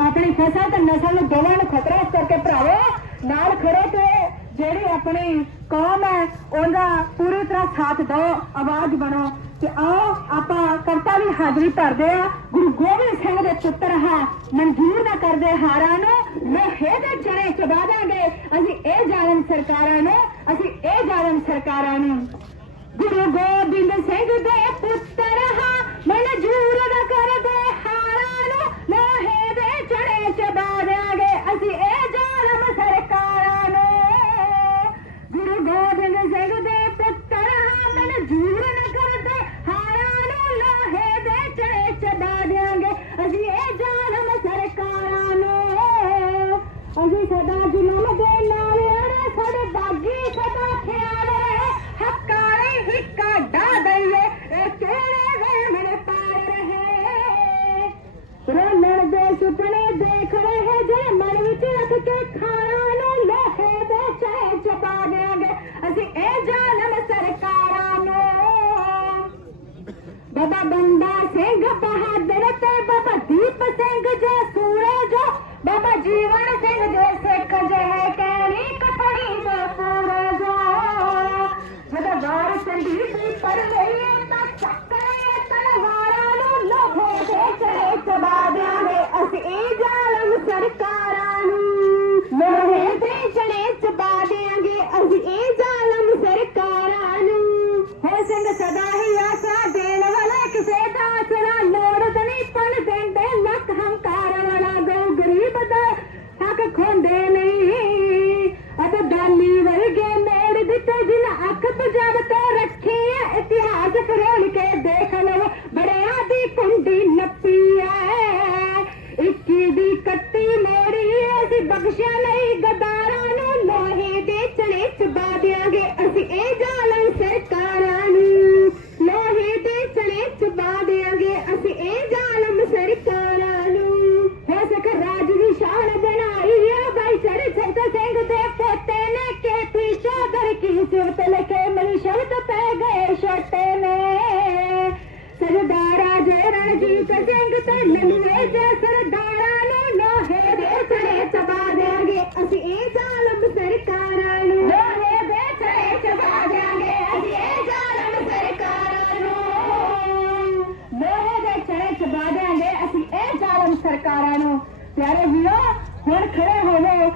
ਆਪਣੀ ਫਸਲ ਤੇ ਨਸਲ ਨੂੰ ਦੋਵਾਂ ਨੂੰ ਖਤਰਾ ਇਸ ਕਰਕੇ ਭਰਾਵੋ, ਨਾਲ ਖੜੋ ਤੇ ਜਿਹੜੀ ਆਪਣੀ ਕੌਮ ਹੈ, ਉਹਦਾ ਪੂਰੀ ਤਰ੍ਹਾਂ ਸਾਥ ਦਿਓ, ਆਵਾਜ਼ ਬਣੋ ਤੇ ਆਓ, ਆਪਾਂ ਕਰਤਾ ਵੀ ਹਾਜ਼ਰੀ ਭਰਦੇ ਆ ਗੁਰੂ ਗੋਬਿੰਦ ਸਿੰਘ ਦੇ ਪੁੱਤਰ ਹੈ, ਮਨਜ਼ੂਰ ਨਾ ਕਰਦੇ ਹਾਰਾਂ ਨੂੰ ਲੋਹੇ ਦੇ ਚੜੇ ਚਬਾ ਦਾਂਗੇ। ਅਸੀਂ ਇਹ ਜ਼ਾਲਮ ਸਰਕਾਰਾਂ ਨੂੰ, ਅਸੀਂ ਇਹ ਜ਼ਾਲਮ ਸਰਕਾਰਾਂ ਨੂੰ। ਗੁਰੂ ਗੋਬਿੰਦ ਸਿੰਘ ਦੇ ਪੁੱਤਰ ਹਾਂ ਸੁਪਨੇ ਦੇਖ ਰਹੇ ਜੇ ਮਨ ਵਿੱਚ ਰੱਖ ਕੇ ਖਾਣਾ ਨੂੰ ਲੋਹੇ ਦੇ ਚਾਹੇ ਚਪਾ ਦੇਾਂਗੇ ਅਸੀਂ ਇਹ ਜ਼ਾਲਮ ਸਰਕਾਰਾਂ ਨੂੰ ਬਾਬਾ ਬੰਦਾ ਸਿੰਘ ਬਹਾਦਰ ਤੇ ਬਾਬਾ ਦੀਪ ਸਿੰਘ ਜੇ ਸੂਰਜ ਬਾਬਾ ਜੀਵਨ ਸਿੰਘ ਜੇ ਸਿੱਖ ਜੇ ਕਹਿਣੀ ਕਪੜੀ ਦੇ ਪੂਰੇ ਜੋ ਜਦੋਂ ਵਾਰ ਸੰਦੀਪ ਦੀ ਪਰ ਲਈ ਤਾਂ ਅਸੀਂ ਬਖਸ਼ਿਆ ਗਦਾਰਾਂ ਨੂੰ ਲੋਹੇ ਦੇ ਚੜੇ ਚਬਾ ਦਿਆਂਗੇ। ਅਸੀਂ ਇਹ ਜ਼ਾਲਮ ਸਰਕਾਰਾਂ ਨੂੰ ਲੋਹੇ ਦੇ ਚੜੇ ਚਬਾ ਦਿਆਂਗੇ। ਅਸੀਂ ਇਹ ਜ਼ਾਲਮ ਸਰਕਾਰਾਂ ਨੂੰ ਹੋ ਸਕ ਰਾਜ ਦੀ ਸ਼ਾਨ ਬਣਾਈ ਹੈ ਬਾਈ ਚੜ ਛੰਤ ਸਿੰਘ ਦੇ ਪੋਤੇ ਨੇ ਕੇਤੀ ਚਾਦਰ ਕੀ ਸਿਵਤ ਲਕੇ ਮਨੀ ਸ਼ਬਦ ਪੈ ਗਏ ਛੋਟੇ ਨੇ। ਸਰਦਾਰਾ ਜੇ ਰਣਜੀਤ ਸਿੰਘ ਤੇ ਨੰਨੇ ਜੇ ਸਰਦਾਰਾਂ ਦੇ ਚੜੇ ਦੇਾਂਗੇ ਅਸੀਂ ਇਹ ਜ਼ਾਲਮ ਸਰਕਾਰਾਂ ਨੂੰ ਪਿਆਰੇ ਵੀਰੋ ਹੁਣ ਖੜੇ ਹੋਵੋ